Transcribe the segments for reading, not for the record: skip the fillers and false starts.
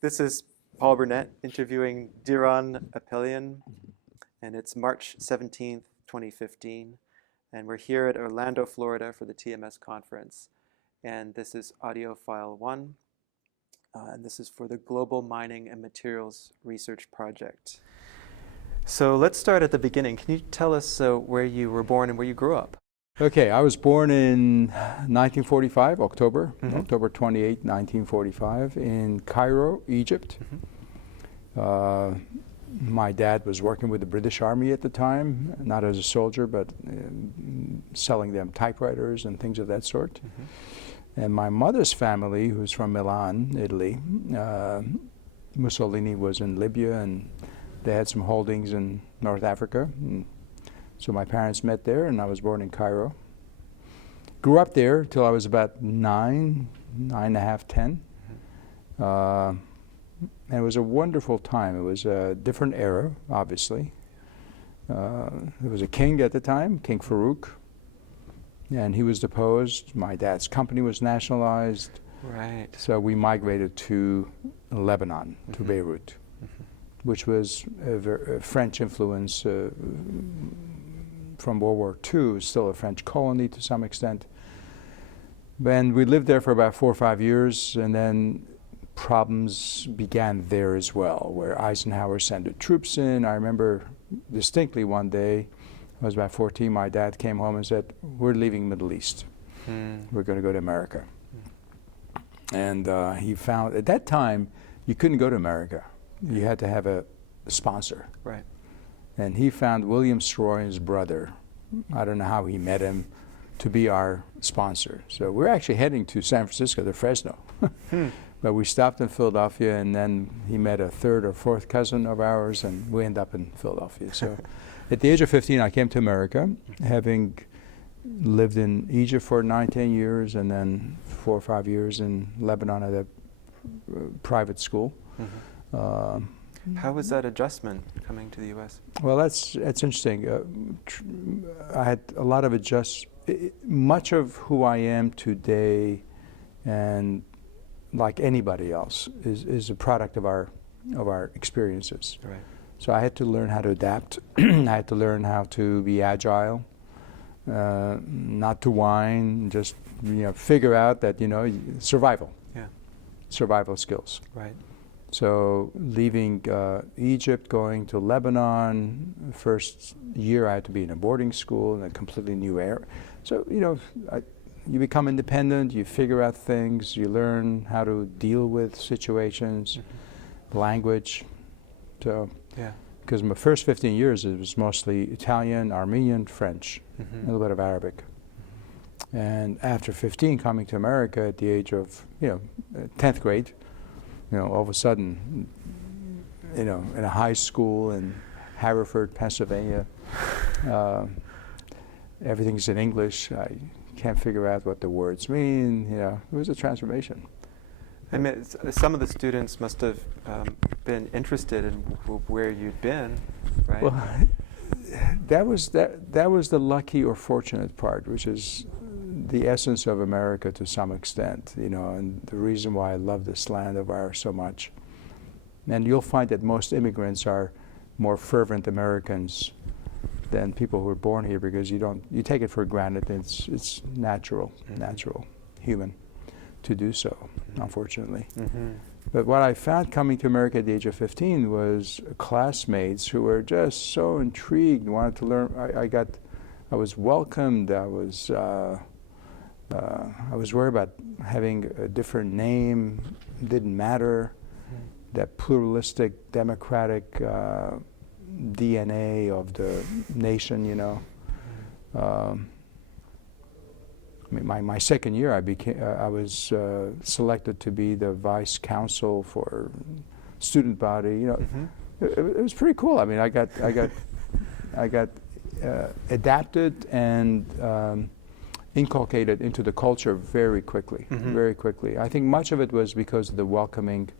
This is Paul Burnett interviewing Diran Apelian, and it's March 17th, 2015, and we're here at Orlando, Florida for the TMS conference. And this is audio file 1, and this is for the Global Mining and Materials Research Project. So let's start at the beginning. Can you tell us where you were born and where you grew up? Okay, I was born in 1945, October 28, 1945, in Cairo, Egypt. My dad was working with the British Army at the time, not as a soldier, but selling them typewriters and things of that sort. And my mother's family, who's from Milan, Italy, Mussolini was in Libya, and they had some holdings in North Africa. So my parents met there, and I was born in Cairo. Grew up there till I was about 9 and a half, 10. And it was a wonderful time. It was a different era, obviously. There was a king at the time, King Farouk, and he was deposed. My dad's company was nationalized. Right. So we migrated to Lebanon, to Beirut, which was a French influence from World War II, still a French colony to some extent. And we lived there for about 4 or 5 years, and then problems began there as well, where Eisenhower sent troops in. I remember distinctly one day, I was about 14, my dad came home and said, "We're leaving Middle East. We're going to go to America." And he found, at that time, you couldn't go to America. You had to have a sponsor. Right. And he found William Sroyan's brother, I don't know how he met him, to be our sponsor. So we're actually heading to San Francisco, to Fresno. But we stopped in Philadelphia, and then he met a third or fourth cousin of ours, and we ended up in Philadelphia. So at the age of 15, I came to America, having lived in Egypt for 9-10 years, and then 4 or 5 years in Lebanon at a private school. How was that adjustment coming to the U.S.? Well, that's interesting. I had a lot of much of who I am today, and like anybody else, is a product of our experiences. Right. So I had to learn how to adapt. I had to learn how to be agile, not to whine, just figure out that survival. Yeah. Survival skills. Right. So leaving Egypt, going to Lebanon, first year I had to be in a boarding school in a completely new area. So, you become independent, you figure out things, you learn how to deal with situations, language. So, yeah. Because my first 15 years it was mostly Italian, Armenian, French, a little bit of Arabic. And after 15, coming to America at the age of 10th grade, all of a sudden, in a high school in Haverford, Pennsylvania, everything's in English. I can't figure out what the words mean. It was a transformation. I mean, some of the students must have been interested in where you'd been, right? Well, that was the lucky or fortunate part, which is the essence of America to some extent, and the reason why I love this land of ours so much. And you'll find that most immigrants are more fervent Americans than people who are born here, because you take it for granted. It's natural, human to do so, unfortunately. But what I found coming to America at the age of 15 was classmates who were just so intrigued, wanted to learn. I was welcomed. I was worried about having a different name. Didn't matter. That pluralistic, democratic DNA of the nation, my second year, I was selected to be the vice counsel for student body. It was pretty cool. I mean, I got adapted and inculcated into the culture very quickly. Very quickly. I think much of it was because of the welcoming,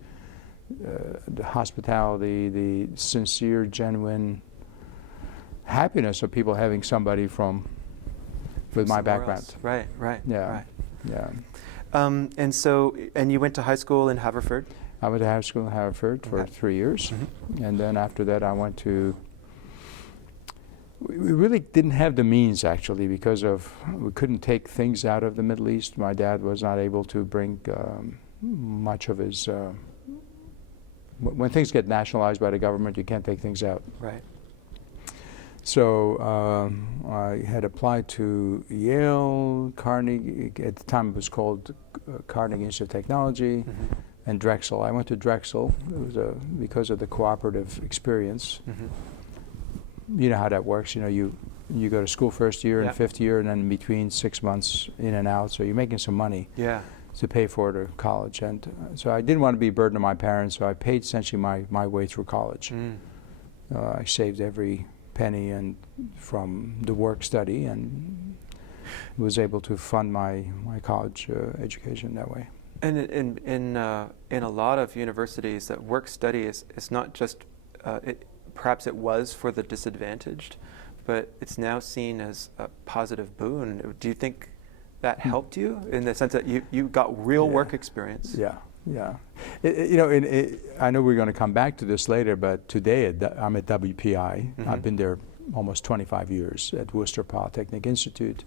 the hospitality, the sincere, genuine happiness of people having somebody with my background. Else. Right. Yeah. And you went to high school in Haverford? I went to high school in Hartford for 3 years. And then after that, I went to, we really didn't have the means, actually, because of, we couldn't take things out of the Middle East. My dad was not able to bring much of his, when things get nationalized by the government, you can't take things out. Right. So I had applied to Yale, Carnegie, at the time it was called Carnegie Institute of Technology, and Drexel. I went to Drexel. It was because of the cooperative experience. You know how that works. You know, you go to school first year and fifth year, and then in between 6 months in and out. So you're making some money to pay for the college. And so I didn't want to be a burden to my parents, so I paid essentially my way through college. I saved every penny and from the work study, and was able to fund my college education that way. And in a lot of universities, that work study is not just, perhaps it was for the disadvantaged, but it's now seen as a positive boon. Do you think that helped you in the sense that you got real work experience? Yeah. You know, I know we're going to come back to this later, but today I'm at WPI. I've been there almost 25 years at Worcester Polytechnic Institute.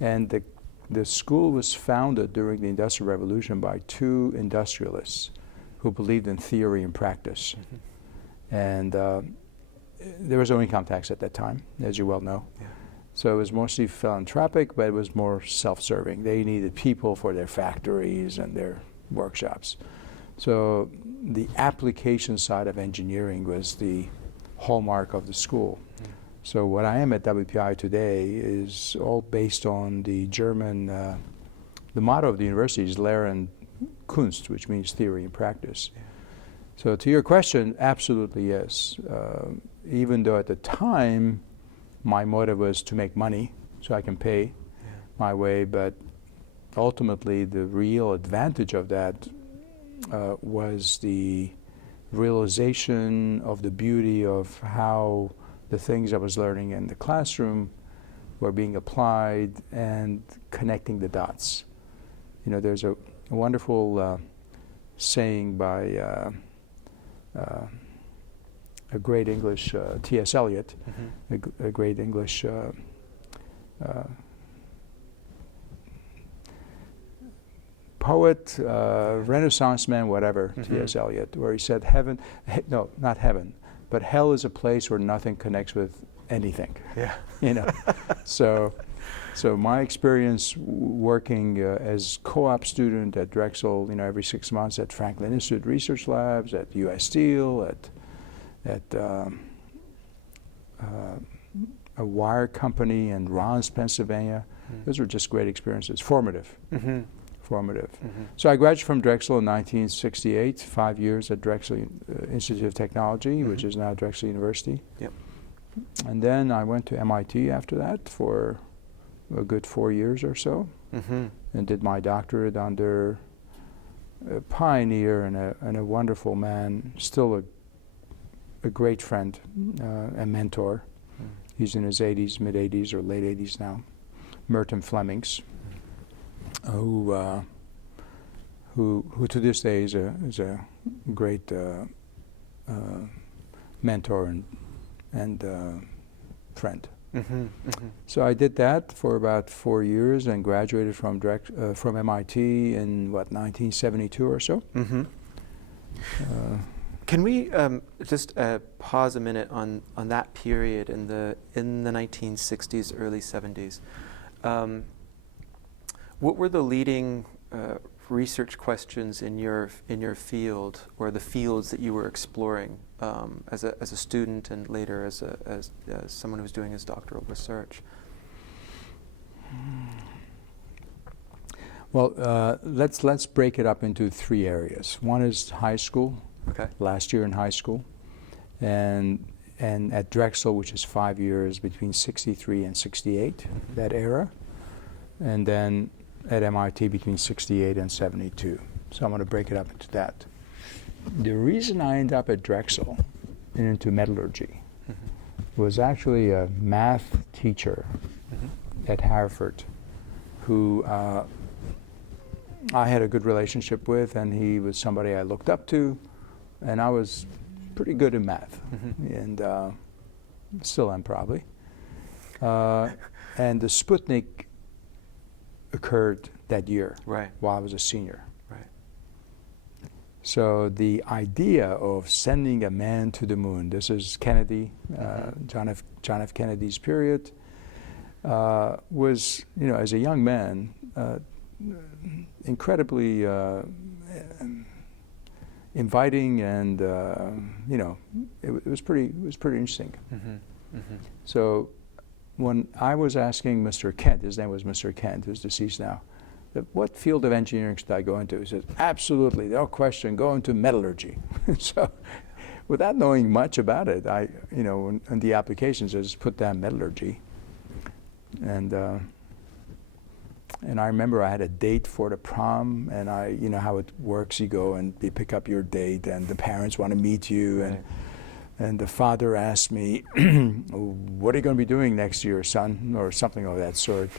And the school was founded during the Industrial Revolution by two industrialists who believed in theory and practice. And there was no income tax at that time, as you well know. So it was mostly philanthropic, but it was more self-serving. They needed people for their factories and their workshops. So the application side of engineering was the hallmark of the school. So what I am at WPI today is all based on the German, the motto of the university is Lehre und Kunst, which means theory and practice. So to your question, absolutely yes. Even though at the time my motive was to make money so I can pay my way, but ultimately the real advantage of that was the realization of the beauty of how the things I was learning in the classroom were being applied and connecting the dots. You know, there's a wonderful saying by a great English, T.S. Eliot, a great English poet, Renaissance man, whatever, T.S. Eliot, where he said heaven, no, not heaven, but hell is a place where nothing connects with anything. You know, so my experience working as co-op student at Drexel, you know, every 6 months at Franklin Institute Research Labs, at U.S. Steel, at a wire company in Ron's, Pennsylvania, those were just great experiences, formative. So I graduated from Drexel in 1968, 5 years at Drexel Institute of Technology, which is now Drexel University. And then I went to MIT after that for a good 4 years or so, and did my doctorate under a pioneer and a wonderful man, still a great friend, a mentor. He's in his 80s, mid-80s or late 80s now, Merton Flemings. Who to this day is a great mentor and friend. So I did that for about 4 years and graduated from MIT in 1972 or so. Can we just pause a minute on that period in the 1960s, early 70s? What were the leading research questions in your field, or the fields that you were exploring as a student and later as someone who was doing his doctoral research? Well, let's break it up into three areas. One is high school. Last year in high school, and at Drexel, which is 5 years between 63 and 68, that era, and then at MIT between 68 and 72. So I'm going to break it up into that. The reason I ended up at Drexel and into metallurgy was actually a math teacher at Harvard who I had a good relationship with, and he was somebody I looked up to, and I was pretty good in math, and still am probably. And the Sputnik occurred that year, Right. while I was a senior. Right. So the idea of sending a man to the moon, this is Kennedy, John F. Kennedy's period, was, as a young man, incredibly inviting, and it was pretty interesting. So when I was asking Mr. Kent, his name was Mr. Kent, who's deceased now, what field of engineering should I go into? He said, absolutely, no question, go into metallurgy. So without knowing much about it, I, in the applications, I just put down metallurgy. And I remember I had a date for the prom, and you know how it works, you go and you pick up your date, and the parents want to meet you, Right. and the father asked me, what are you going to be doing next year, son, or something of that sort.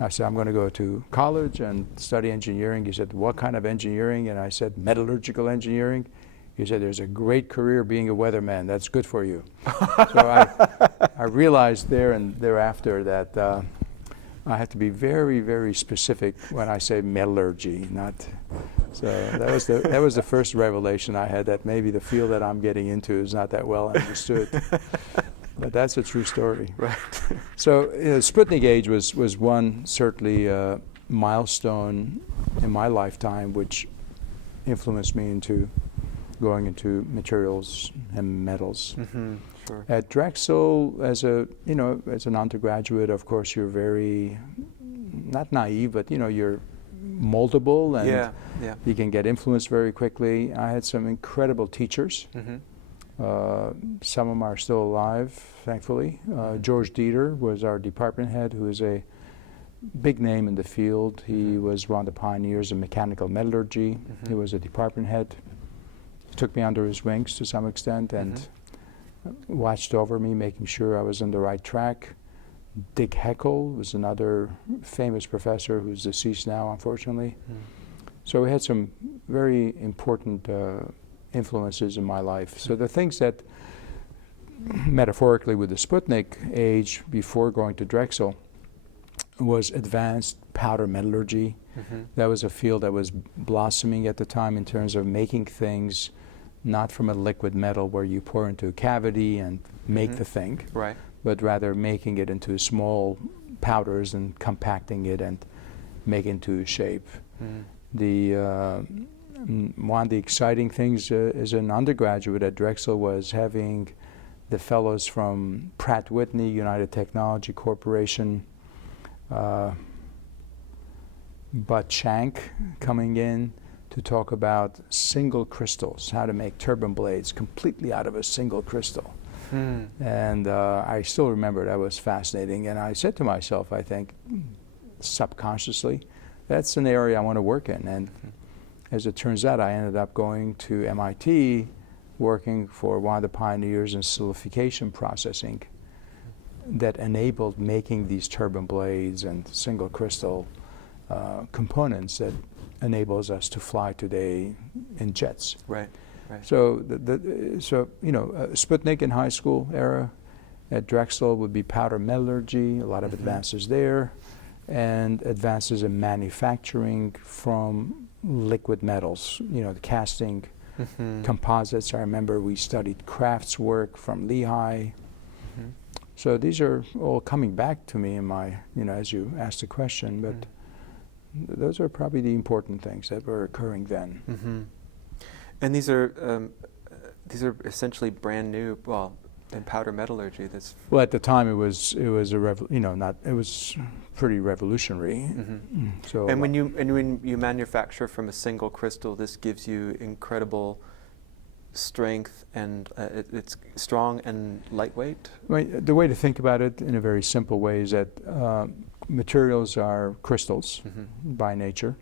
I said, I'm going to go to college and study engineering. He said, what kind of engineering? And I said, metallurgical engineering. He said, there's a great career being a weatherman. That's good for you. So I realized there and thereafter that I have to be very, very specific when I say metallurgy. So that was the first revelation I had, that maybe the field that I'm getting into is not that well understood. But that's a true story. Right. So Sputnik age was one certainly milestone in my lifetime, which influenced me into going into materials and metals. Sure. At Drexel, as an undergraduate, of course, you're very, not naive, but you're moldable, and you can get influenced very quickly. I had some incredible teachers. Some of them are still alive, thankfully. George Dieter was our department head, who is a big name in the field. He was one of the pioneers in mechanical metallurgy. He was a department head. He took me under his wings to some extent and watched over me, making sure I was on the right track. Dick Heckel was another famous professor who's deceased now, unfortunately. So we had some very important influences in my life. So the things that, metaphorically with the Sputnik age before going to Drexel, was advanced powder metallurgy. That was a field that was blossoming at the time in terms of making things not from a liquid metal where you pour into a cavity and make the thing, Right. but rather making it into small powders and compacting it and make it into shape. One of the exciting things as an undergraduate at Drexel was having the fellows from Pratt Whitney, United Technology Corporation, Bud Shank coming in to talk about single crystals, how to make turbine blades completely out of a single crystal. And I still remember that was fascinating. And I said to myself, I think, subconsciously, that's an area I want to work in. And as it turns out, I ended up going to MIT, working for one of the pioneers in silicification processing that enabled making these turbine blades and single crystal components that enables us to fly today in jets. Right. Right. So, Sputnik in high school era at Drexel would be powder metallurgy, a lot of advances there, and advances in manufacturing from liquid metals, the casting, composites. I remember we studied crafts work from Lehigh. So these are all coming back to me in my, as you asked the question, but those are probably the important things that were occurring then. And these are essentially brand new. Well, in powder metallurgy, well, at the time it was it was pretty revolutionary. So and when you manufacture from a single crystal, this gives you incredible strength, and it's strong and lightweight. The way to think about it in a very simple way is that materials are crystals by nature.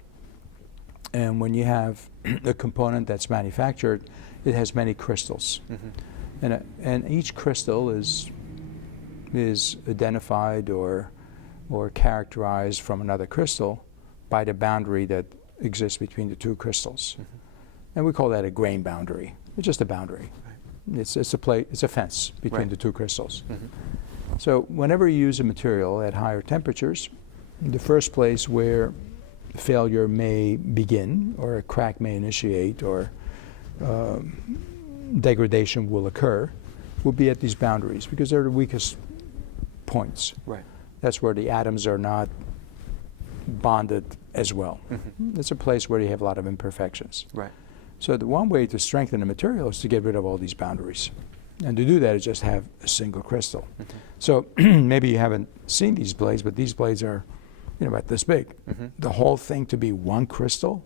And when you have a component that's manufactured, it has many crystals. And each crystal is identified or characterized from another crystal by the boundary that exists between the two crystals. And we call that a grain boundary. It's just a boundary. Right. It's a fence between the two crystals. So whenever you use a material at higher temperatures, the first place where failure may begin, or a crack may initiate, or degradation will occur, will be at these boundaries, because they're the weakest points. Right. That's where the atoms are not bonded as well. It's a place where you have a lot of imperfections. Right. So the one way to strengthen a material is to get rid of all these boundaries. And to do that is just have a single crystal. So maybe you haven't seen these blades, but these blades are, about this big. The whole thing to be one crystal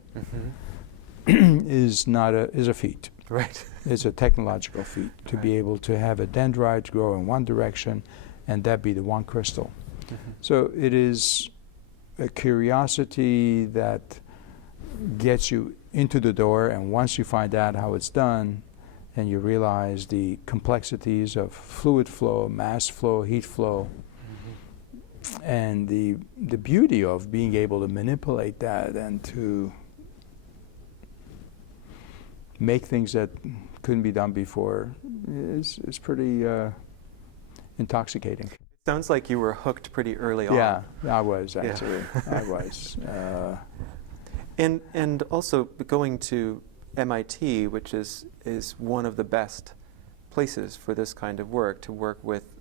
is a feat. Right. It's a technological feat to be able to have a dendrite grow in one direction and that be the one crystal. So it is a curiosity that gets you into the door, and once you find out how it's done, and you realize the complexities of fluid flow, mass flow, heat flow, and the beauty of being able to manipulate that and to make things that couldn't be done before is pretty intoxicating. Sounds like you were hooked pretty early on. Yeah, I was actually. I was. And also going to MIT, which is one of the best places for this kind of work, to work with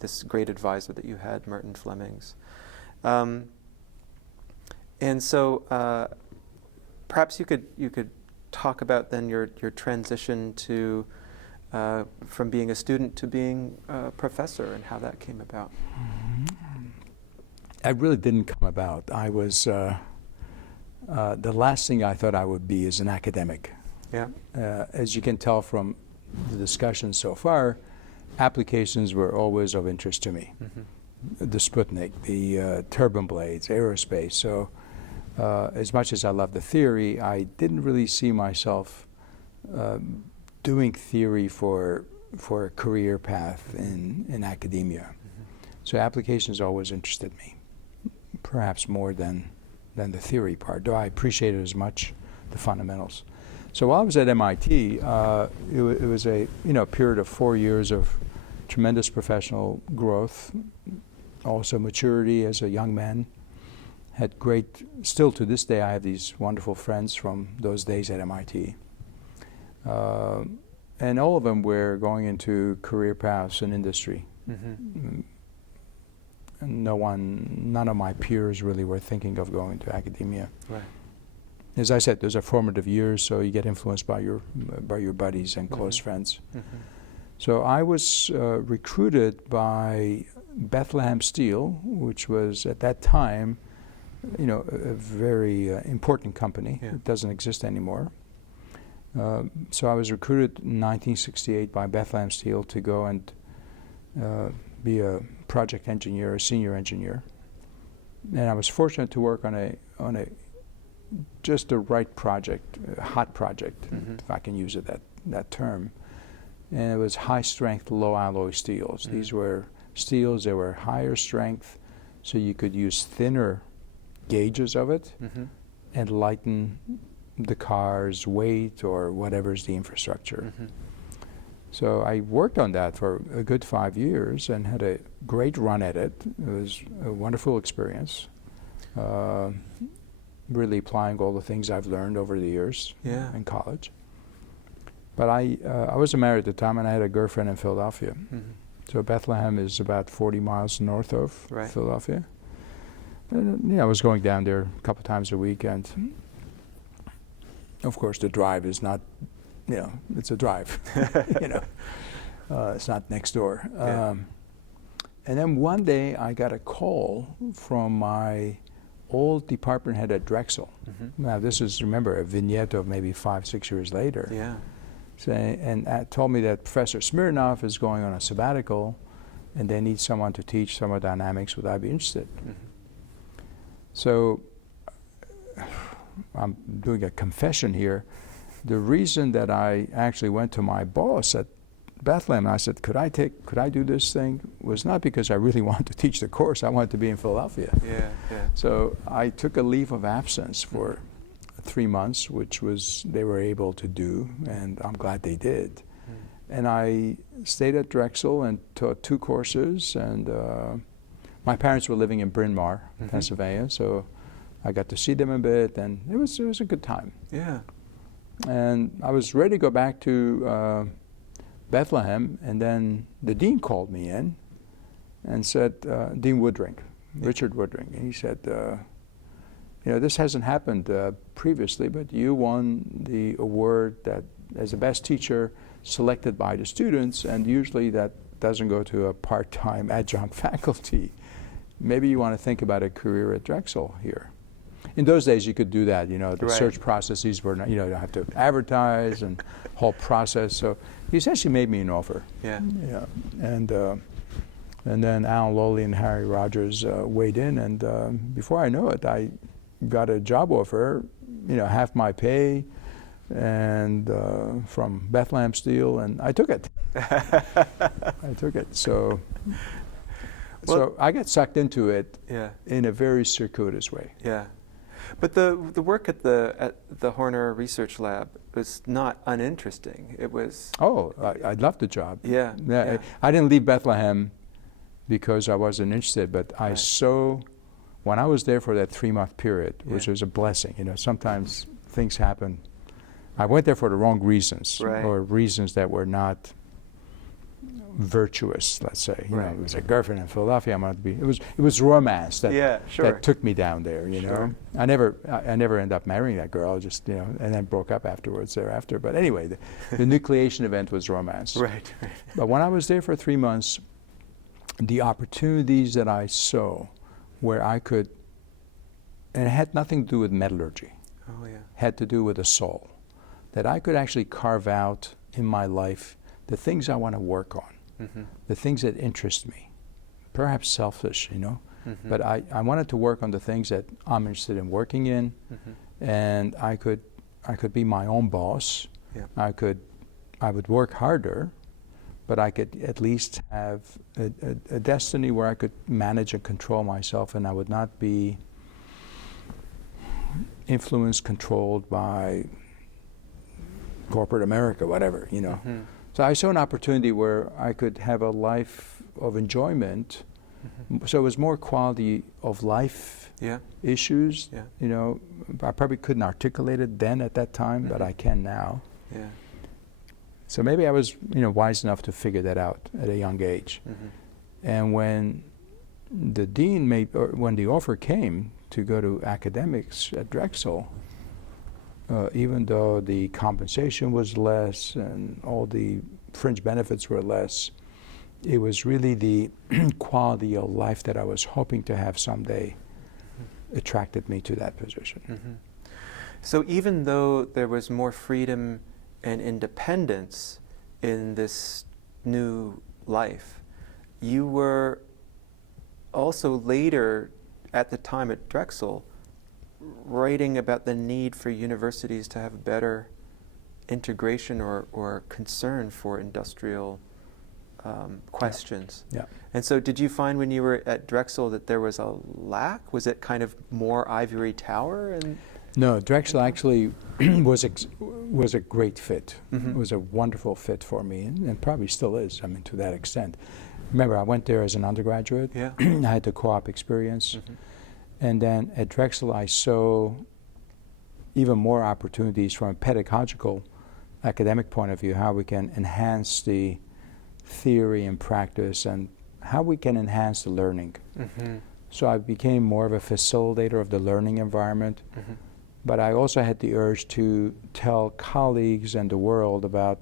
this great advisor that you had, Merton Flemings. And so perhaps you could talk about then your transition to from being a student to being a professor and how that came about. It really didn't come about. I was the last thing I thought I would be is an academic. Yeah. As you can tell from the discussion so far, applications were always of interest to me. The Sputnik, the turbine blades, aerospace. So as much as I love the theory, I didn't really see myself doing theory for a career path in academia. So applications always interested me, perhaps more than the theory part, though I appreciated as much the fundamentals. So while I was at MIT, it was a period of 4 years of tremendous professional growth, also maturity as a young man. Had great, still to this day, I have these wonderful friends from those days at MIT. And all of them were going into career paths in industry. And none of my peers really were thinking of going to academia. Right. As I said, those are formative years, so you get influenced by your buddies and close friends. So I was recruited by Bethlehem Steel, which was at that time, a very important company. Yeah. It doesn't exist anymore. So I was recruited in 1968 by Bethlehem Steel to go and be a project engineer, a senior engineer. And I was fortunate to work on a just the right project, a hot project, if I can use it that term. And it was high strength, low alloy steels. These were steels that were higher strength, so you could use thinner gauges of it and lighten the car's weight or whatever's the infrastructure. So I worked on that for a good 5 years and had a great run at it. It was a wonderful experience. Really applying all the things I've learned over the years in college. But I wasn't married at the time, and I had a girlfriend in Philadelphia. So Bethlehem is about 40 miles north of Philadelphia. And, I was going down there a couple times a week, and of course the drive is not, it's a drive. It's not next door. And then one day I got a call from my old department head at Drexel. Now this is, remember, a vignette of maybe 5-6 years later. And told me that Professor Smirnov is going on a sabbatical and they need someone to teach thermodynamics. Would I be interested? So I'm doing a confession here. The reason that I actually went to my boss at Bethlehem and I said, could I do this thing, was not because I really wanted to teach the course. I wanted to be in Philadelphia. So I took a leave of absence for 3 months, which was they were able to do, and I'm glad they did. And I stayed at Drexel and taught 2 courses, and my parents were living in Bryn Mawr, Pennsylvania, so I got to see them a bit, and it was a good time. Yeah. And I was ready to go back to Bethlehem, and then the dean called me in and said, Dean Woodring, Richard Woodring, and he said, you know, this hasn't happened previously, but you won the award that as the best teacher selected by the students, and usually that doesn't go to a part-time adjunct faculty. Maybe you want to think about a career at Drexel here. In those days, you could do that. You know, the search processes were not, you know, you have to advertise and whole process. So he essentially made me an offer. Yeah. Yeah. And then Alan Lowley and Harry Rogers weighed in, and before I know it, I got a job offer, you know, half my pay, and from Bethlehem Steel, and I took it. I took it. So I got sucked into it in a very circuitous way. Yeah. But the work at the Horner Research Lab was not uninteresting. It was... Oh, I loved the job. Yeah. Yeah. I didn't leave Bethlehem because I wasn't interested, but I saw, when I was there for that 3-month period, which was a blessing, you know, sometimes things happen. I went there for the wrong reasons, or reasons that were not virtuous, let's say. You know, it was a girlfriend in Philadelphia. It was romance that took me down there. You know, I never ended up marrying that girl. Just, you know, and then broke up afterwards thereafter. But anyway, the nucleation event was romance. Right. But when I was there for 3 months, the opportunities that I saw, where I could, and it had nothing to do with metallurgy. Oh yeah. Had to do with the soul, that I could actually carve out in my life the things I want to work on. The things that interest me, perhaps selfish, you know, but I wanted to work on the things that I'm interested in working in, and I could be my own boss. Yeah. I would work harder, but I could at least have a destiny where I could manage and control myself, and I would not be influenced, controlled by corporate America, whatever, you know. So I saw an opportunity where I could have a life of enjoyment. So it was more quality of life issues. Yeah. You know, I probably couldn't articulate it then at that time, but I can now. Yeah. So maybe I was, you know, wise enough to figure that out at a young age. And when the dean when the offer came to go to academics at Drexel, even though the compensation was less and all the fringe benefits were less, it was really the quality of life that I was hoping to have someday attracted me to that position. So even though there was more freedom and independence in this new life, you were also later, at the time at Drexel, writing about the need for universities to have better integration or concern for industrial questions. Yeah. And so did you find when you were at Drexel that there was a lack? Was it kind of more ivory tower? No, Drexel actually was a great fit. It was a wonderful fit for me, and probably still is, I mean, to that extent. Remember, I went there as an undergraduate. Yeah. I had the co-op experience. And then at Drexel, I saw even more opportunities from a pedagogical, academic point of view, how we can enhance the theory and practice and how we can enhance the learning. So I became more of a facilitator of the learning environment. But I also had the urge to tell colleagues and the world about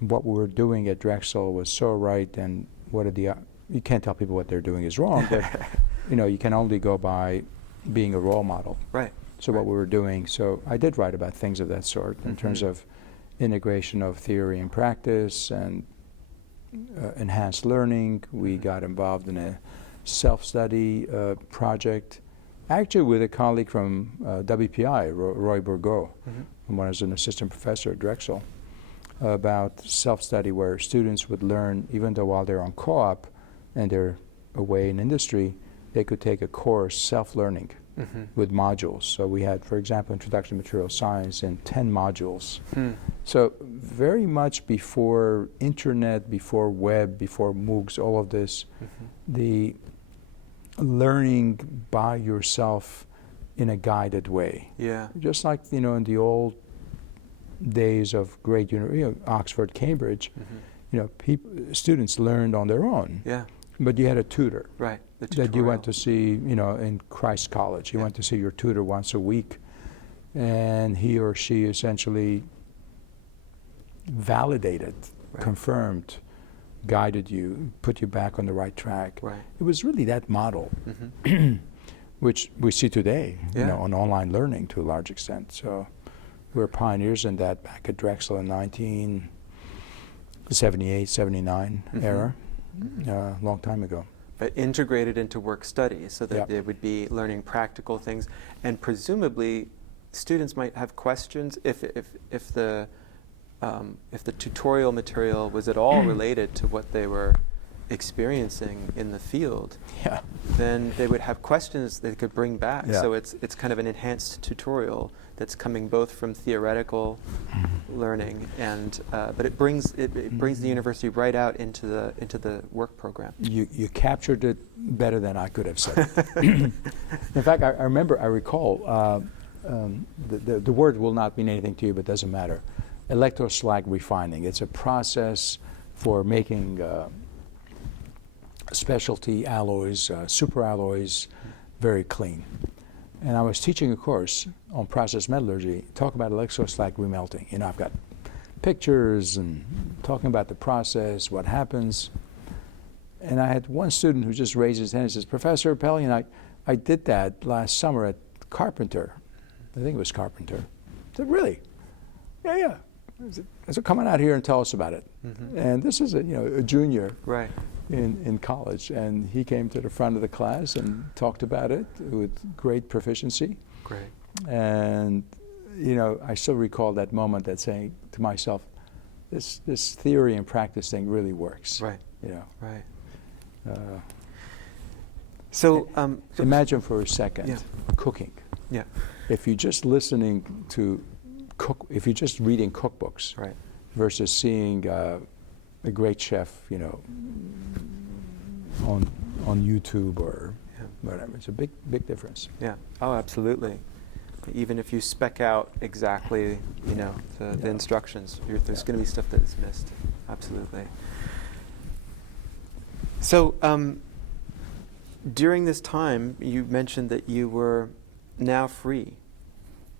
what we were doing at Drexel was so right, and what are you can't tell people what they're doing is wrong, but you know, you can only go by being a role model. Right. So what we were doing, so I did write about things of that sort in terms of integration of theory and practice and enhanced learning. We got involved in a self-study project, actually with a colleague from WPI, Roy Bourgault, when I was an assistant professor at Drexel, about self-study where students would learn, even though while they're on co-op and they're away in industry, they could take a course, self-learning, with modules. So we had, for example, Introduction to Material Science in 10 modules. So very much before internet, before web, before MOOCs, all of this, the learning by yourself in a guided way. Yeah. Just like, you know, in the old days of great, Oxford, Cambridge, you know, students learned on their own. Yeah. But you had a tutor. Right. The That you went tutorial. to see, you know, in Christ College. You went to see your tutor once a week, and he or she essentially validated, confirmed, guided you, put you back on the right track. Right. It was really that model, which we see today, you know, on online learning to a large extent. So we're pioneers in that back at Drexel in 1978, 79 era, a long time ago. But integrated into work study so that they would be learning practical things, and presumably students might have questions if the tutorial material was at all related to what they were experiencing in the field. Yeah. Then they would have questions they could bring back. Yeah. So it's kind of an enhanced tutorial that's coming both from theoretical learning and but it brings the university right out into the work program. You captured it better than I could have said it. In fact, I recall, the word will not mean anything to you, but it doesn't matter. Electroslag refining. It's a process for making specialty alloys, superalloys, very clean. And I was teaching a course on process metallurgy, talk about electroslag remelting. You know, I've got pictures and talking about the process, what happens. And I had one student who just raised his hand and says, Professor Apelian, I did that last summer at Carpenter. I think it was Carpenter. I said, really? Yeah. So come on out here and tell us about it. And this is a junior in college, and he came to the front of the class and talked about it with great proficiency. Great. And I still recall that moment, that saying to myself, this theory and practice thing really works. Right. Right. Imagine for a second cooking. Yeah. If you're just listening to if you're just reading cookbooks versus seeing a great chef, on YouTube or whatever, it's a big difference. Yeah. Oh, absolutely. Even if you spec out exactly, the instructions, there's going to be stuff that is missed. Absolutely. So, during this time, you mentioned that you were now free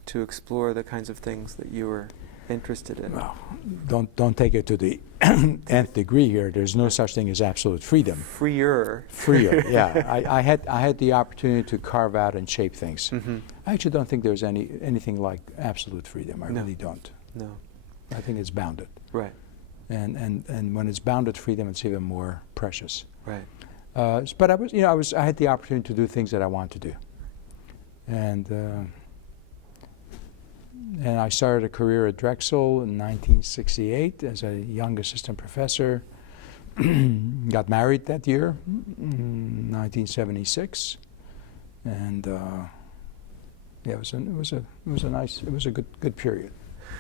to explore the kinds of things that you were interested in. Well, don't take it to the nth degree here. There's no such thing as absolute freedom. Freer, yeah. I had the opportunity to carve out and shape things. I actually don't think there's anything like absolute freedom. I really don't. No. I think it's bounded. Right. And when it's bounded freedom, it's even more precious. Right. But I had the opportunity to do things that I want to do, and I started a career at Drexel in 1968 as a young assistant professor. Got married that year, 1976, and it was a good period.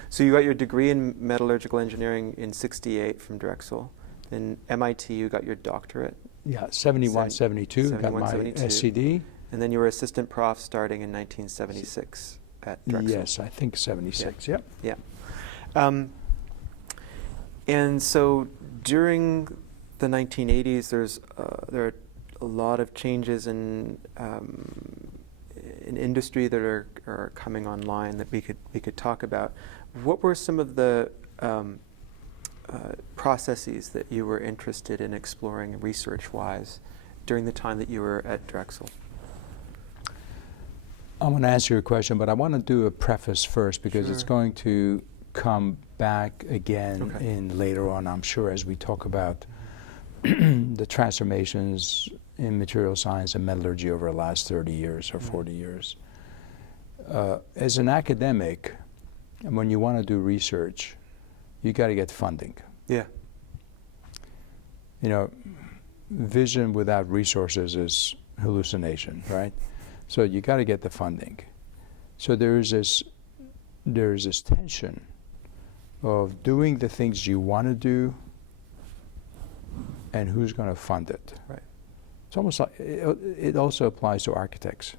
So you got your degree in metallurgical engineering in '68 from Drexel. In MIT, you got your doctorate. Yeah, 71, 72. Got my 72. SCD. And then you were assistant prof starting in 1976 at Drexel. Yes, I think 76. Yep. Yeah. And so during the 1980s, there are a lot of changes in industry that are coming online that we could talk about. What were some of the processes that you were interested in exploring research-wise during the time that you were at Drexel? I'm going to answer your question, but I want to do a preface first because it's going to come back again in later on, I'm sure, as we talk about the transformations in material science and metallurgy over the last 30 years or 40 years. As an academic, when you want to do research, you got to get funding. Yeah. Vision without resources is hallucination, right? So you got to get the funding. So there's this tension of doing the things you want to do and who's going to fund it. Right. It's almost like it also applies to architects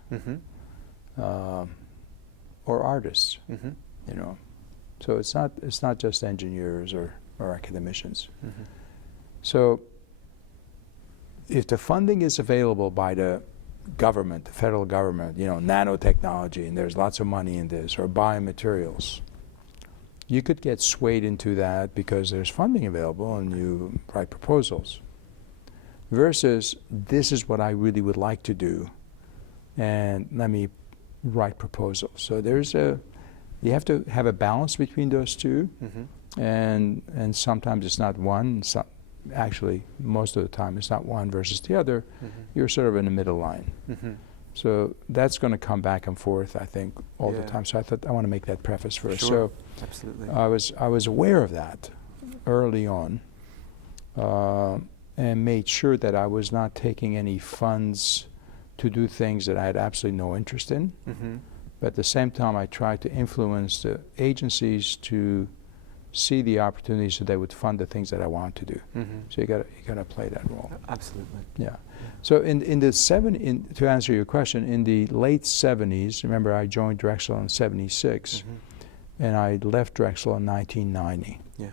or artists, you know. So it's not just engineers or academicians. So if the funding is available by the government, the federal government, you know, nanotechnology, and there's lots of money in this, or biomaterials, you could get swayed into that because there's funding available and you write proposals. Versus, this is what I really would like to do, and let me write proposals. So you have to have a balance between those two, and sometimes it's not one. Actually, most of the time it's not one versus the other. You're sort of in the middle line. So that's going to come back and forth, I think, all the time. So I thought I want to make that preface first. Sure. So Absolutely. I was aware of that early on, and made sure that I was not taking any funds to do things that I had absolutely no interest in. But at the same time, I tried to influence the agencies to see the opportunities so they would fund the things that I want to do. So you got to play that role. Absolutely. Yeah. So to answer your question, in the late 70s, remember I joined Drexel in 76, and I left Drexel in 1990. Yeah.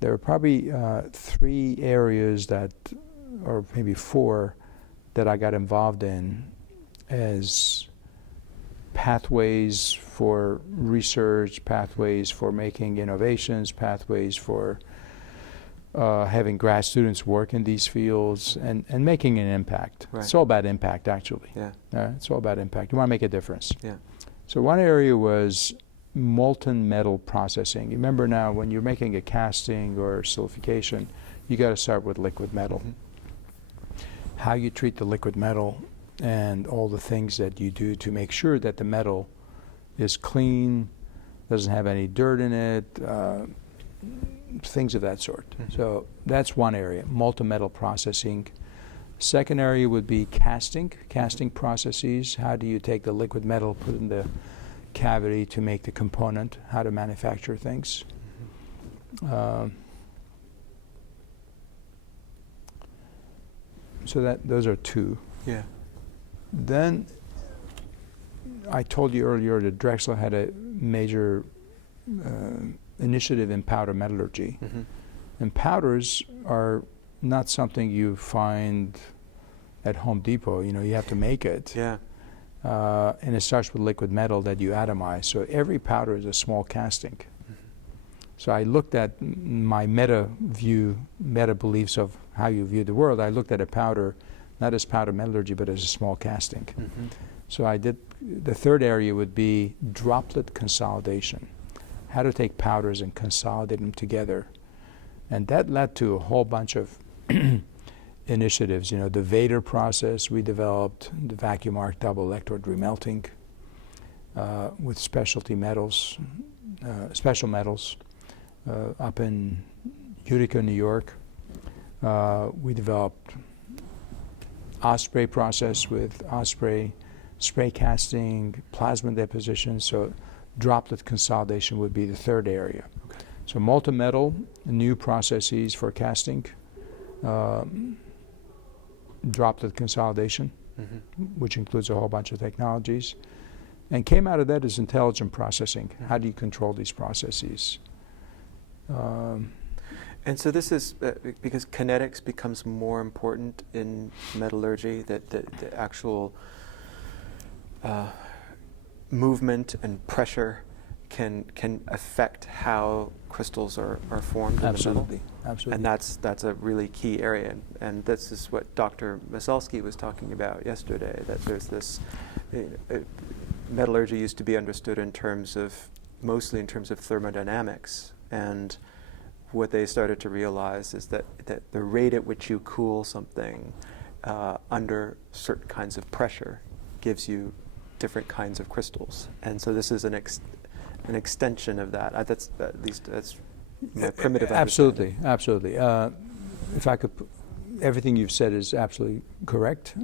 There were probably 3 areas or maybe 4, that I got involved in as pathways for research, pathways for making innovations, pathways for having grad students work in these fields and making an impact. Right. It's all about impact, actually. Yeah. It's all about impact. You want to make a difference. Yeah. So one area was molten metal processing. You remember now, when you're making a casting or silicification, you got to start with liquid metal. How you treat the liquid metal and all the things that you do to make sure that the metal is clean, doesn't have any dirt in it, things of that sort. So that's one area, molten metal processing. Second area would be casting processes. How do you take the liquid metal, put it in the cavity to make the component, how to manufacture things. So those are 2. Yeah. Then I told you earlier that Drexel had a major initiative in powder metallurgy. And powders are not something you find at Home Depot. You know, you have to make it. Yeah. And it starts with liquid metal that you atomize. So every powder is a small casting. So I looked at my meta beliefs of how you view the world. I looked at a powder, not as powder metallurgy, but as a small casting. So the third area would be droplet consolidation. How to take powders and consolidate them together. And that led to a whole bunch of initiatives. You know, the Vader process we developed, the vacuum arc double electrode remelting with specialty metals, special metals up in Utica, New York. We developed Osprey process with Osprey spray casting, plasma deposition. So droplet consolidation would be the third area. Okay. So molten metal, new processes for casting, droplet consolidation, which includes a whole bunch of technologies. And came out of that is intelligent processing. How do you control these processes? And so this is because kinetics becomes more important in metallurgy, that the actual movement and pressure can affect how crystals are formed in the metal. Absolutely. And that's a really key area. And this is what Dr. Masalski was talking about yesterday, that there's this, metallurgy used to be understood mostly in terms of thermodynamics. And what they started to realize is that the rate at which you cool something under certain kinds of pressure gives you different kinds of crystals. And so this is an extension of that. That's at least that's my primitive understanding. Absolutely. If I could, everything you've said is absolutely correct.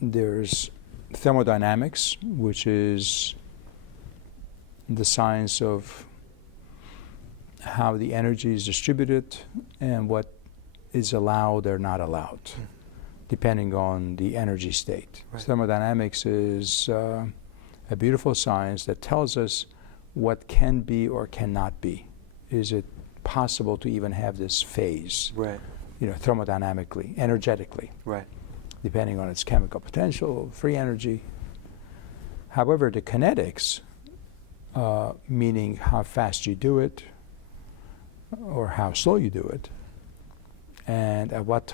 There's thermodynamics, which is the science of how the energy is distributed and what is allowed or not allowed, depending on the energy state. Right. Thermodynamics is a beautiful science that tells us what can be or cannot be. Is it possible to even have this phase, Right. Thermodynamically, energetically, Right. depending on its chemical potential, free energy. However, the kinetics, meaning how fast you do it or how slow you do it, and at what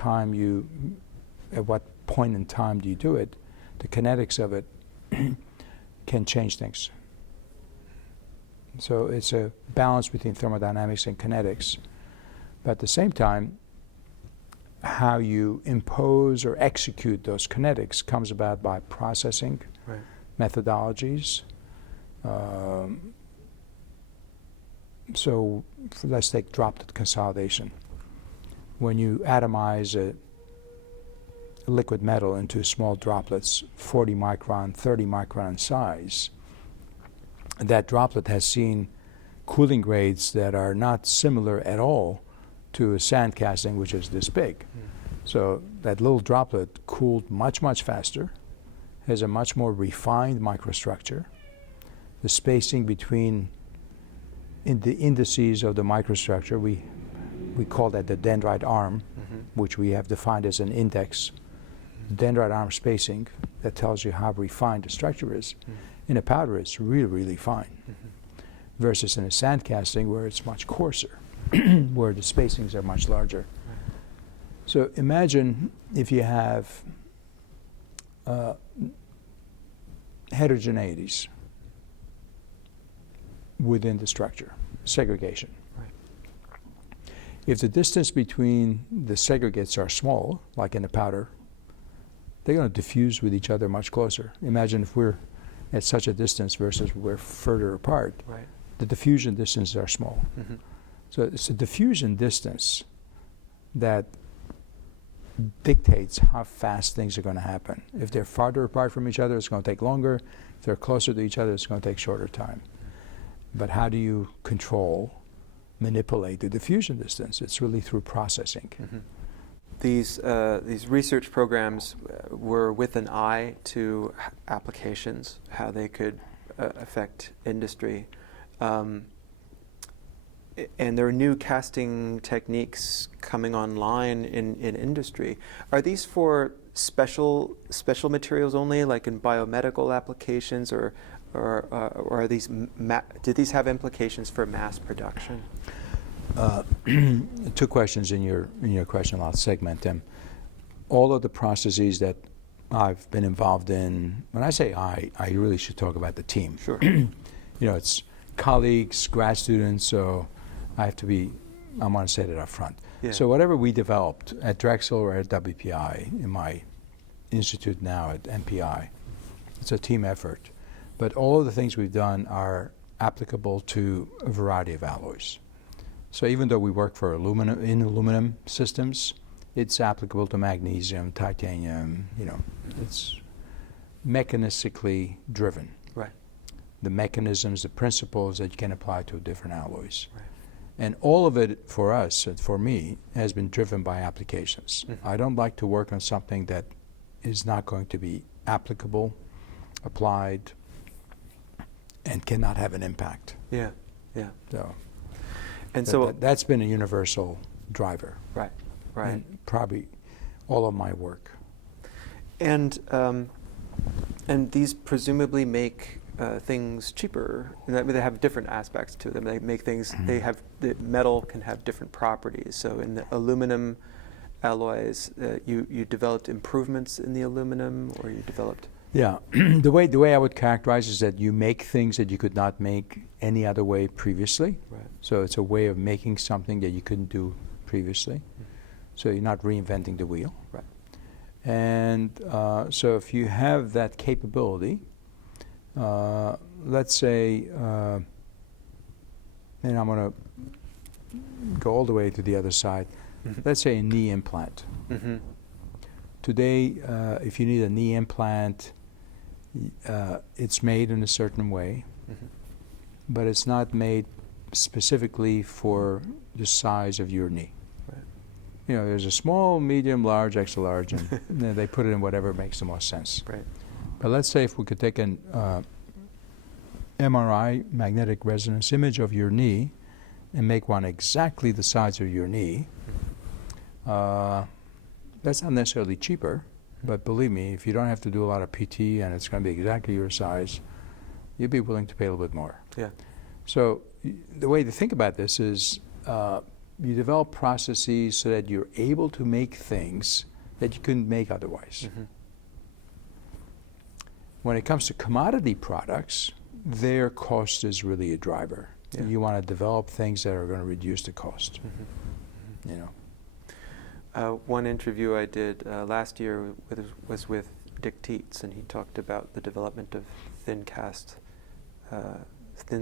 point in time do you do it, the kinetics of it can change things. So it's a balance between thermodynamics and kinetics. But at the same time, how you impose or execute those kinetics comes about by processing, Right. methodologies. So let's take droplet consolidation. When you atomize a liquid metal into small droplets, 40 micron, 30 micron size, that droplet has seen cooling grades that are not similar at all to a sand casting, which is this big. So that little droplet cooled much, much faster, has a much more refined microstructure. The spacing between the indices of the microstructure, we call that the dendrite arm, which we have defined as an index. Dendrite arm spacing that tells you how refined the structure is. In a powder, it's really, really fine. Versus in a sand casting where it's much coarser, where the spacings are much larger. So imagine if you have heterogeneities within the structure, segregation. Right. If the distance between the segregates are small, like in a powder, they're going to diffuse with each other much closer. Imagine if we're at such a distance versus we're further apart. Right. The diffusion distances are small. So it's the diffusion distance that dictates how fast things are going to happen. If they're farther apart from each other, it's going to take longer. If they're closer to each other, it's going to take shorter time. But how do you control, manipulate the diffusion distance? It's really through processing. These research programs were with an eye to applications, how they could affect industry. And there are new casting techniques coming online in industry. Are these for special materials only, like in biomedical applications, or are these do these have implications for mass production? Two questions in your question. I'll segment them. All of the processes that I've been involved in, when I say I really should talk about the team. Sure. It's colleagues, grad students, so I want to say that up front. Yeah. So whatever we developed at Drexel or at WPI, in my institute now at MPI, it's a team effort. But all of the things we've done are applicable to a variety of alloys. So even though we work for aluminum systems, it's applicable to magnesium, titanium, it's mechanistically driven. Right. The mechanisms, the principles that you can apply to different alloys. Right. And all of it for us, and for me, has been driven by applications. I don't like to work on something that is not going to be applicable, applied, and cannot have an impact. Yeah. And that's been a universal driver. Right. And probably all of my work. And these presumably make things cheaper. They have different aspects to them. They make things. The metal can have different properties. So in the aluminum alloys, you developed improvements in the aluminum, or you developed. Yeah, the way I would characterize is that you make things that you could not make any other way previously. Right. So it's a way of making something that you couldn't do previously. So you're not reinventing the wheel. Right. And so if you have that capability, let's say, and I'm going to go all the way to the other side. Let's say a knee implant. Today, if you need a knee implant, It's made in a certain way, but it's not made specifically for the size of your knee. Right. You know, there's a small, medium, large, extra large, and they put it in whatever makes the most sense. Right. But let's say if we could take an MRI, magnetic resonance image of your knee, and make one exactly the size of your knee, that's not necessarily cheaper, but believe me, if you don't have to do a lot of PT and it's going to be exactly your size, you'd be willing to pay a little bit more. Yeah. So the way to think about this is you develop processes so that you're able to make things that you couldn't make otherwise. When it comes to commodity products, their cost is really a driver. Yeah. You want to develop things that are going to reduce the cost. You know. One interview I did last year was with Dick Teets, and he talked about the development of thin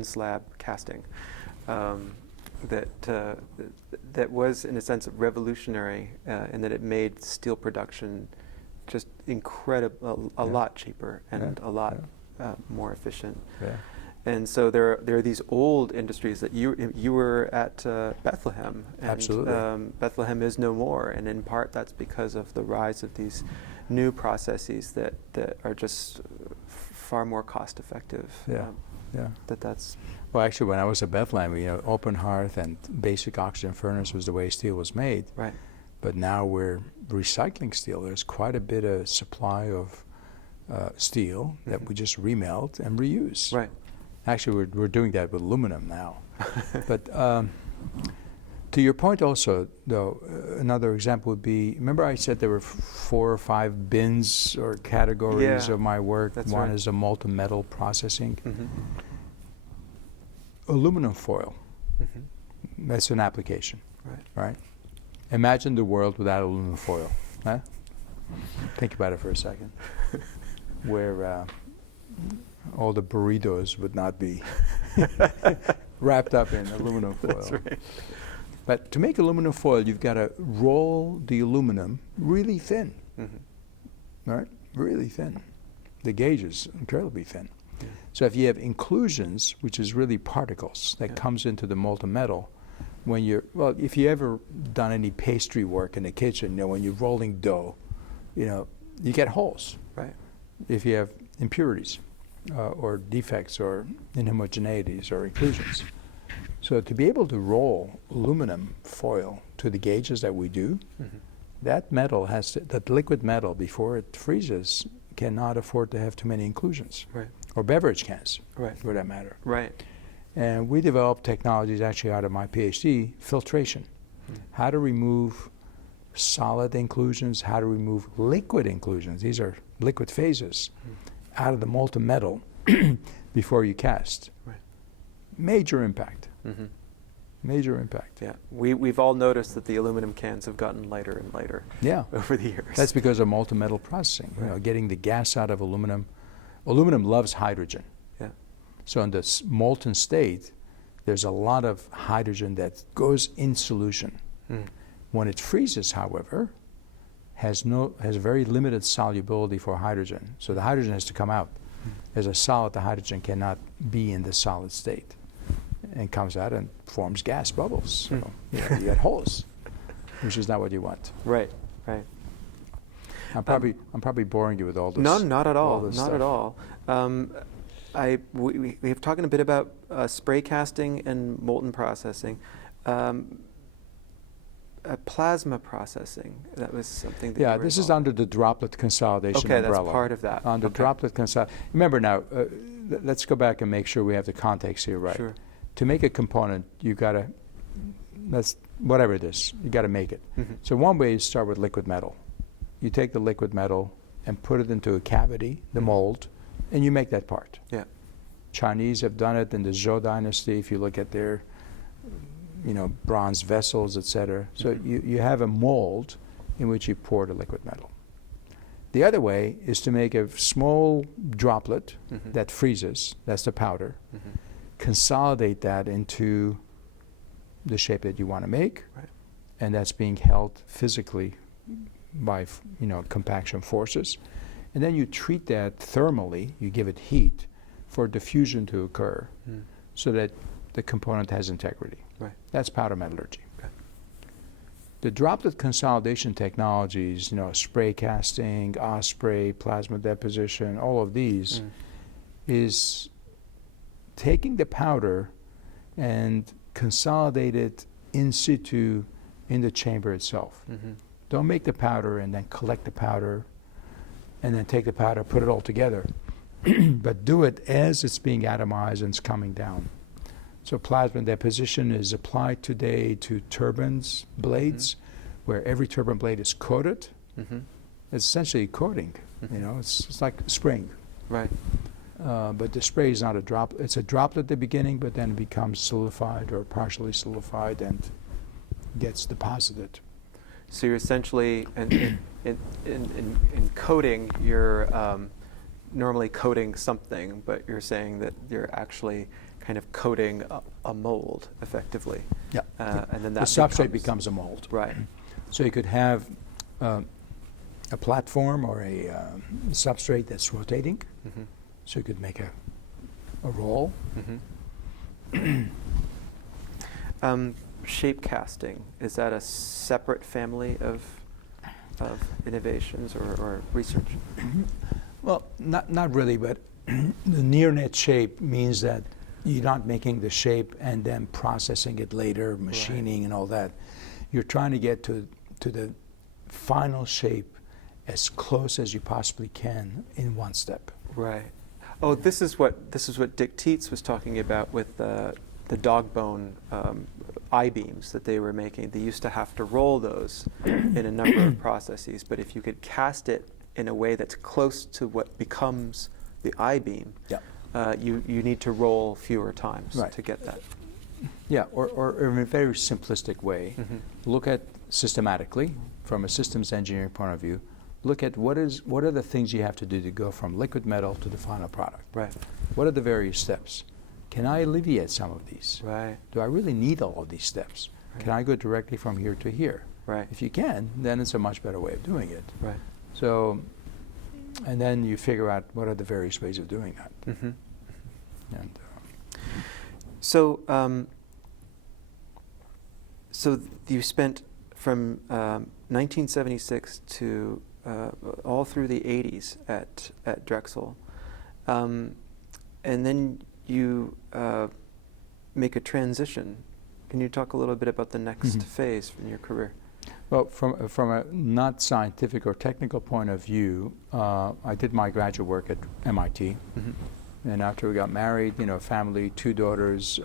slab casting. That was, in a sense, revolutionary in that it made steel production just incredible, a lot cheaper and a lot more efficient. Yeah. And so there are these old industries that you were at Bethlehem. And, Absolutely. Bethlehem is no more, and in part that's because of the rise of these new processes that are just far more cost effective. That's Well, actually, when I was at Bethlehem, you know, open hearth and basic oxygen furnace was the way steel was made. right. But now we're recycling steel. There's quite a bit of supply of steel that we just remelt and reuse. Right. Actually, we're doing that with aluminum now. But to your point also, though, another example would be, remember I said there were 4 or 5 bins or categories of my work. That's One right. is a molten metal processing. Aluminum foil, that's an application, right? Imagine the world without aluminum foil. Huh? Think about it for a second. Where all the burritos would not be wrapped up in aluminum foil. That's right. But to make aluminum foil, you've got to roll the aluminum really thin, right? Really thin. The gauge is incredibly thin. Yeah. So if you have inclusions, which is really particles that comes into the molten metal, when you're, well, if you ever done any pastry work in the kitchen, you know, when you're rolling dough, you know, you get holes. Right. If you have impurities or defects or inhomogeneities or inclusions. So to be able to roll aluminum foil to the gauges that we do, that metal has to, that liquid metal before it freezes cannot afford to have too many inclusions. Right. Or beverage cans, Right. for that matter. Right. And we developed technologies actually out of my PhD, filtration. How to remove solid inclusions, how to remove liquid inclusions. These are liquid phases out of the molten metal before you cast. Right. Major impact. Major impact. Yeah. We've all noticed that the aluminum cans have gotten lighter and lighter Yeah. over the years. That's because of molten metal processing. You know, getting the gas out of aluminum. Aluminum loves hydrogen. Yeah. So in this molten state, there's a lot of hydrogen that goes in solution. When it freezes, however, has very limited solubility for hydrogen. So the hydrogen has to come out. As a solid, the hydrogen cannot be in the solid state, and comes out and forms gas bubbles. So you know, you get holes, which is not what you want. Right. Right. I'm probably boring you with all this. No, not at all. this Not stuff. at all. We have talking a bit about spray casting and molten processing. Plasma processing, that was something that Yeah, you were this is involved under the droplet consolidation Okay, umbrella. that's part of that. Under Okay. droplet consolidation. Remember now, let's go back and make sure we have the context here right. Sure. To make a component, you got to, whatever it is, you got to make it. So one way is start with liquid metal. You take the liquid metal and put it into a cavity, the mold, and you make that part. Yeah. Chinese have done it in the Zhou dynasty. If you look at their, you know, bronze vessels, etc. So you have a mold in which you pour the liquid metal. The other way is to make a small droplet that freezes, that's the powder, consolidate that into the shape that you want to make, and that's being held physically by, you know, compaction forces. And then you treat that thermally, you give it heat for diffusion to occur so that the component has integrity. Right. That's powder metallurgy. Okay. The droplet consolidation technologies, spray casting, osprey, plasma deposition, all of these is taking the powder and consolidate it in situ in the chamber itself. Don't make the powder and then collect the powder and then take the powder, put it all together. But do it as it's being atomized and it's coming down. So plasma deposition is applied today to turbines, blades, where every turbine blade is coated. It's essentially coating. It's like spraying. Right. But the spray is not a drop. It's a droplet at the beginning, but then it becomes solidified or partially solidified and gets deposited. So you're essentially, in coating, you're normally coating something, but you're saying that you're actually kind of coating a mold, effectively. Yeah. And then the that substrate becomes a mold. Right. So you could have a platform or a substrate that's rotating. So you could make a roll. Shape casting, is that a separate family of innovations or research? Well, not really, but the near net shape means that you're not making the shape and then processing it later, machining and all that. You're trying to get to the final shape as close as you possibly can in one step. Right. Oh, this is what Dick Tietz was talking about with the dog bone I-beams that they were making. They used to have to roll those in a number of processes, but if you could cast it in a way that's close to what becomes the I-beam, you need to roll fewer times to get that. Yeah, or in a very simplistic way, look at systematically, from a systems engineering point of view, look at what are the things you have to do to go from liquid metal to the final product. Right. What are the various steps? Can I alleviate some of these? Right. Do I really need all of these steps? Right. Can I go directly from here to here? Right. If you can, then it's a much better way of doing it. Right. So, and then you figure out what are the various ways of doing that. And so you spent from 1976 to all through the 80s at Drexel, and then you make a transition. Can you talk a little bit about the next phase in your career? Well, from a not scientific or technical point of view, I did my graduate work at MIT. And after we got married, family, 2 daughters,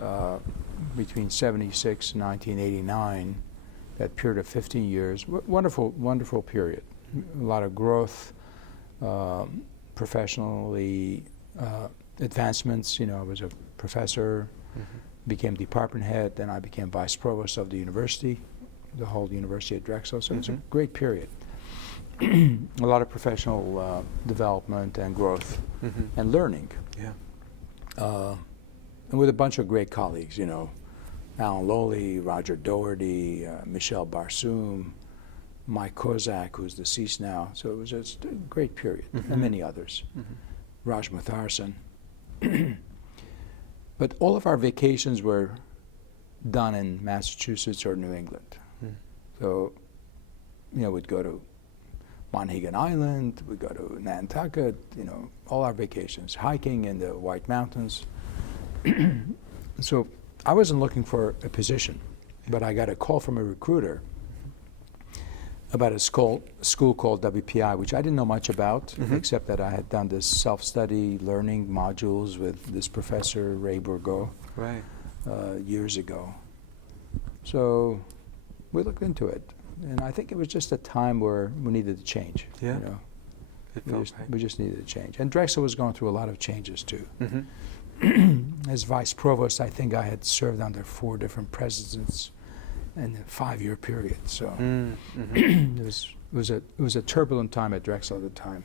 between 76 and 1989, that period of 15 years, wonderful, wonderful period. A lot of growth, professionally, advancements. I was a professor, became department head, then I became vice provost of the university, the whole university at Drexel. So it's a great period. A lot of professional development and growth and learning. Yeah. And with a bunch of great colleagues, Alan Lowley, Roger Doherty, Michel Barsoum, Mike Kozak, who's deceased now. So it was just a great period, and many others. Raj Matharsan. But all of our vacations were done in Massachusetts or New England. So, we'd go to Monhegan Island, we'd go to Nantucket, all our vacations, hiking in the White Mountains. So I wasn't looking for a position, but I got a call from a recruiter about a school called WPI, which I didn't know much about, except that I had done this self-study learning modules with this professor, Ray Bourgault, years ago. So we looked into it, and I think it was just a time where we needed to change. Yeah. We just needed to change. And Drexel was going through a lot of changes too. As vice provost, I think I had served under 4 different presidents in a 5-year period. So it was a turbulent time at Drexel at the time.